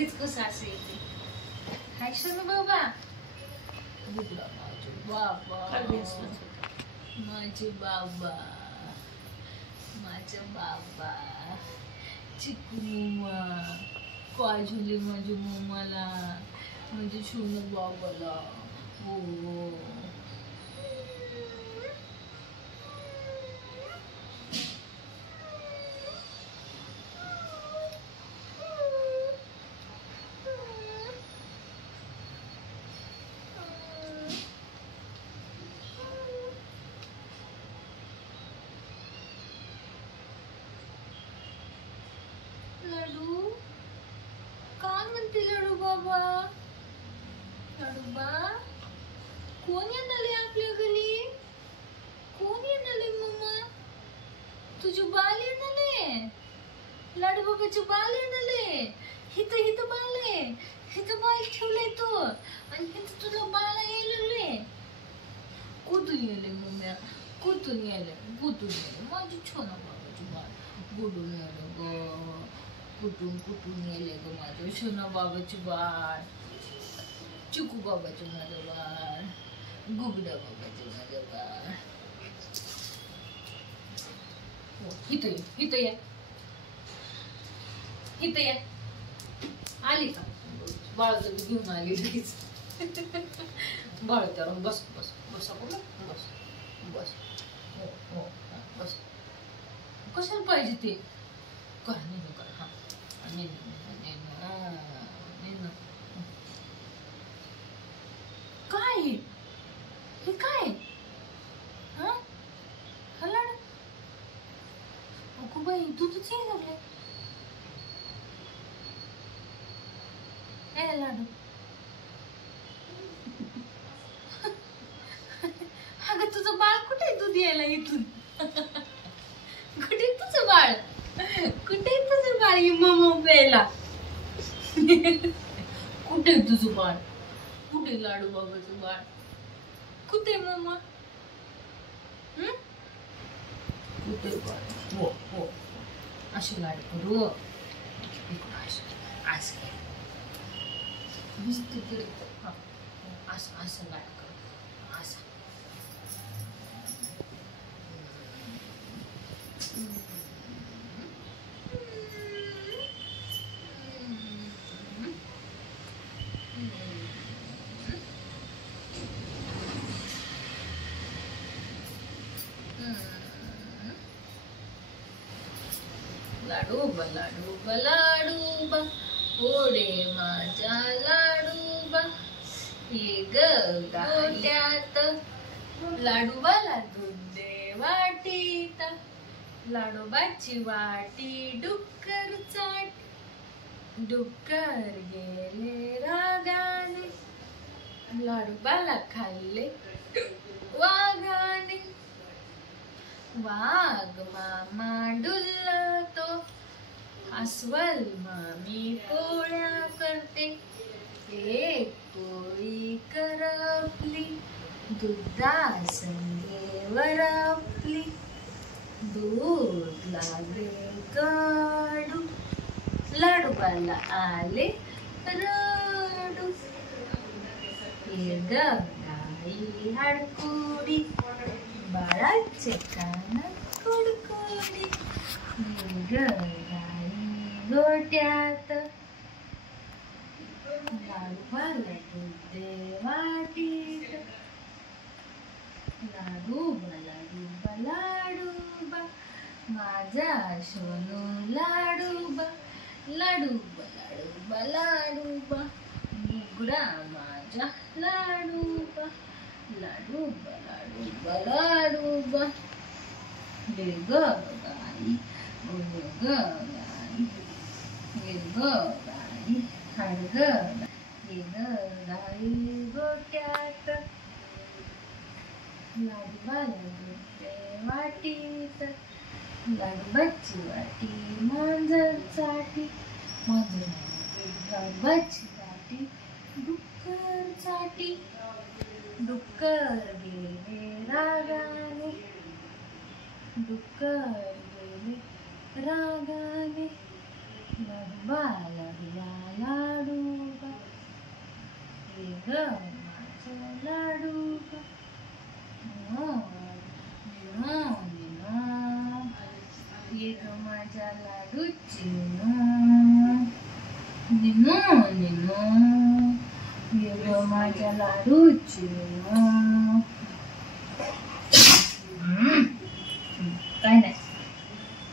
लगेच कसं असेल. हाय शोनू बाबा. बाबा माझे बाबा, माझा बाबा चिकू मम्मा, काय झाले माझ्या मम्माला, माझ्या शोनू बाबाला. हो लाडू, काय म्हणते लाडू बाबा. लाडू बा, कोण येणारे आपल्या घरी, कोण येणारे मम्मा. तुझे बाल येणारे, लाडू बाबाचे बाल येणारे. हिथं हिथं बाल आहे, हिथं बाल ठेवलंय तो, आणि हिथं तुला बाळ यायला लागले. कुठून येले मम्म्या, कुठून येले, कुठून येले माझे छोना बाबाचे बाळ. कुठून येले ग, कुठून कुठून येले ग माझं शोना बाबाचे बाळ. चिकू बाबाचे माझं बाळ, गुगडा बाबाचे माझं बाळ. इथं ये, इथं ये, इथं ये. आली का बाळ, जरी घेऊन आली लगेच. बाळ त्यावर बस बस बस बोला, बस बस. हो हो बस. कशाला पाहिजे ते, कर नाही कर. हा काय हे, काय हा हला अगो बाई, दूधच यायला लागले. ए लाडू, अगं तुझं बाळ कुठे, दूध यायला इथून. कुठे तुझं बाळ, कुठे तुझं बाळ मम्मा प्यायला. कुठे तुझं बाळ, कुठे लाडू बाबाचं बाळ, कुठे मम्मा. कुठे बाळ. हो हो अशी लाड करू, असं तिकडे असं असं लाड करू, असं. लाडू बा, लाडू बा, लाडू बा, ओढे माझ्या लाडू बा. ये ग गोट्यात लाडूबाला दूध दे वाटीत. लाडोबाची वाटी डुक्कर चाट, डुक्कर गेले रागाने. लाडूबाला खाल्ले वाघाने. वाघ मामा डुलतो, अस्वल मामी पोळ्या करते. एक पोळी करपली, दुधासंगेवर आपली. दूध लागले काढू, लाडूबाला आले रडू. ये ग गाई हाडकुडी, बाळाचे कान कुडकुडी. ये ग गाई गोट्यात, लाडूबाला दूध दे वाटीत. लाडूबा, लाडूबा, लाडूबा, माझा शोनू लाडूबा. लाडूबा, लाडूबा, लाडूबा, गुगडा माझा लाडूबा. लाडूबा, लाडूबा, लाडूबा. ये ग गाई, ये ग गाई, ये ग गाई हाड ग. ये ग गाई गोट्यात, लाडूबाला दूध दे वाटीत. लाडूबाची वाटी मांजरसाठी, लाडूबाची वाटी डुक्करसाठी. डुक्कर गेले रागाने, डुक्कर गेले रागाने. लाडूबा लाडूबा लाडूबा ये ग माझा लाडूबा निनो निनो निनो ये ग माझा लाडूची निनो निनो ये ग माझ्या लाडूची काय नाही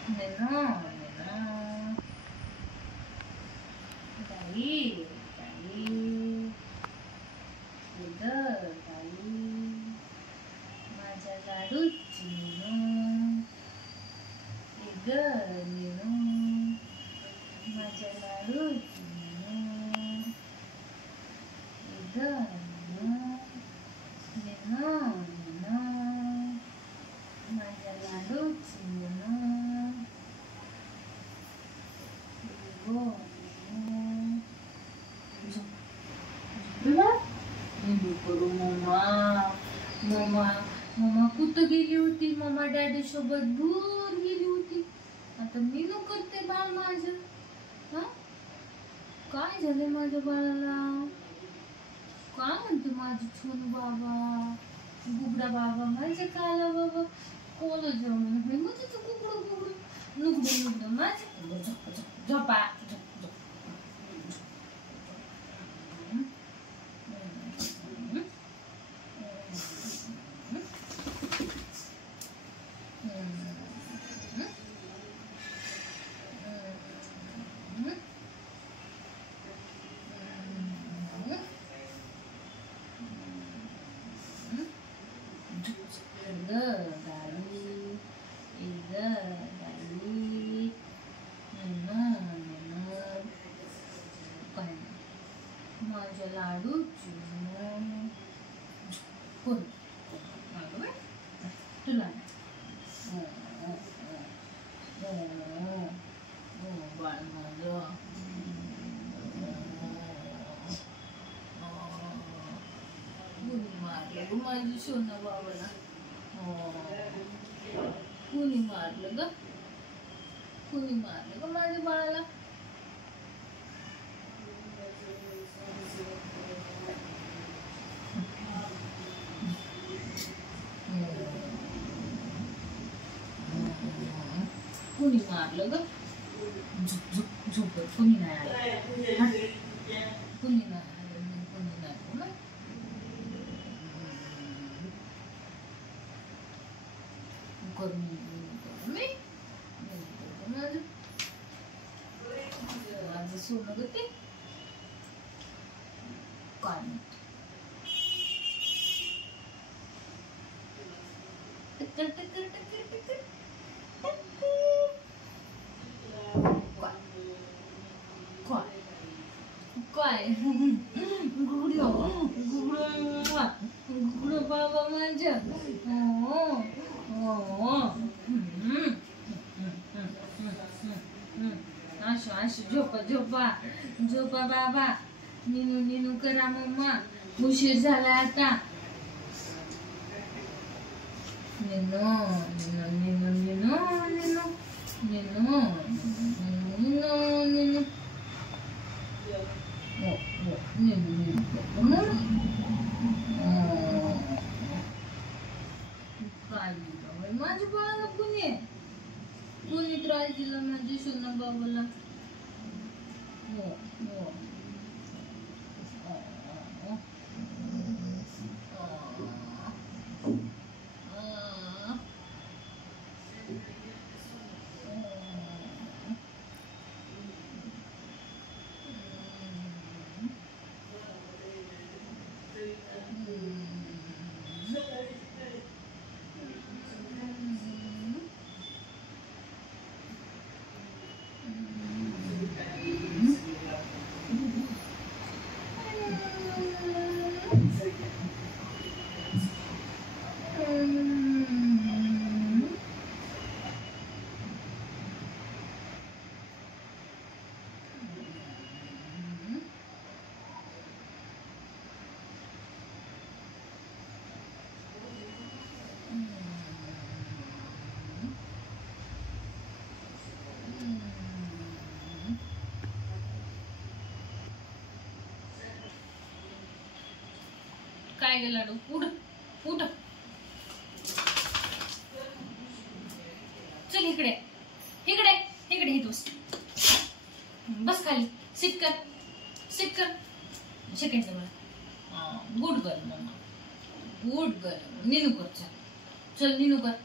निनो निनो ताई ताई ये ग ताई माझ्या लाडूची ये ग निनो माझ्या लाडूची ये ग निनो निनो माझ्या लाडूची निनो हो करू मम्मा मम्मा मम्मा कुठं गेली होती मम्मा डॅडी सोबत दूर गेली होती आता मी न करते बाळ माझं हा काय झालं माझ्या बाळाला काय म्हणते माझं छोनू बाबा गुगडा बाबा माझं काला बाबा कोण जेवण मग तिथं गुगडं गुगडं नुगडं नुगडं माझं झोपा माझ्या लाडूची तुला बाळ माझं कुणी मारलं ग माझी सोना बाबाला कुणी मारलं ग कुणी मारलं ग माझ्या बाळाला कुणी मारलं ग झुक झुक झुक कुणी नाही आलं कुणी नाही आलं कुणी नाही ना माझं सोनं ग ते काय टक्कर टक्कर टक्कर टक्कर काय गुगडो गुगडो गुगडो बाबा माझ्या आशू आशू झोपा झोपा झोपा बाबा निनू निनू करा मम्मा उशीर झाला आता निनू निनू निनू निनू निनू निनू निनू माझ्या बाळाला कोणी त्रास दिला माझ्या सोना बाबाला हो हो काय ग लाडू, उठ उठ, चल इकडे इकडे इकडे ही बस, बस खाली, सिट कर सिट कर, सेकंड मला, गुड गर्ल मम्मा, गुड गर्ल, नीनू कर, चल नीनू कर,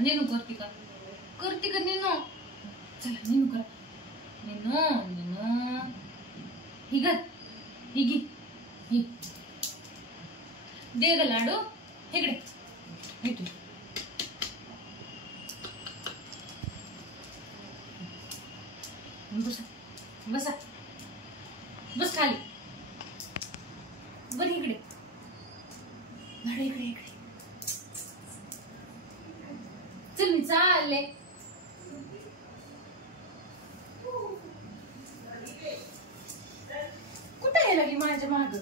नीनू करती का, करती का नीनू, चला नीनू कर, नीनू नीनू, ही घर ही घे, ही दे ग लाडू, इकडे इकडे, बसा बसा, बस खाली, बर इकडे लाडू, इकडे इकडे, चल मी चालले, कुठे यायला लागली माझ्या माग,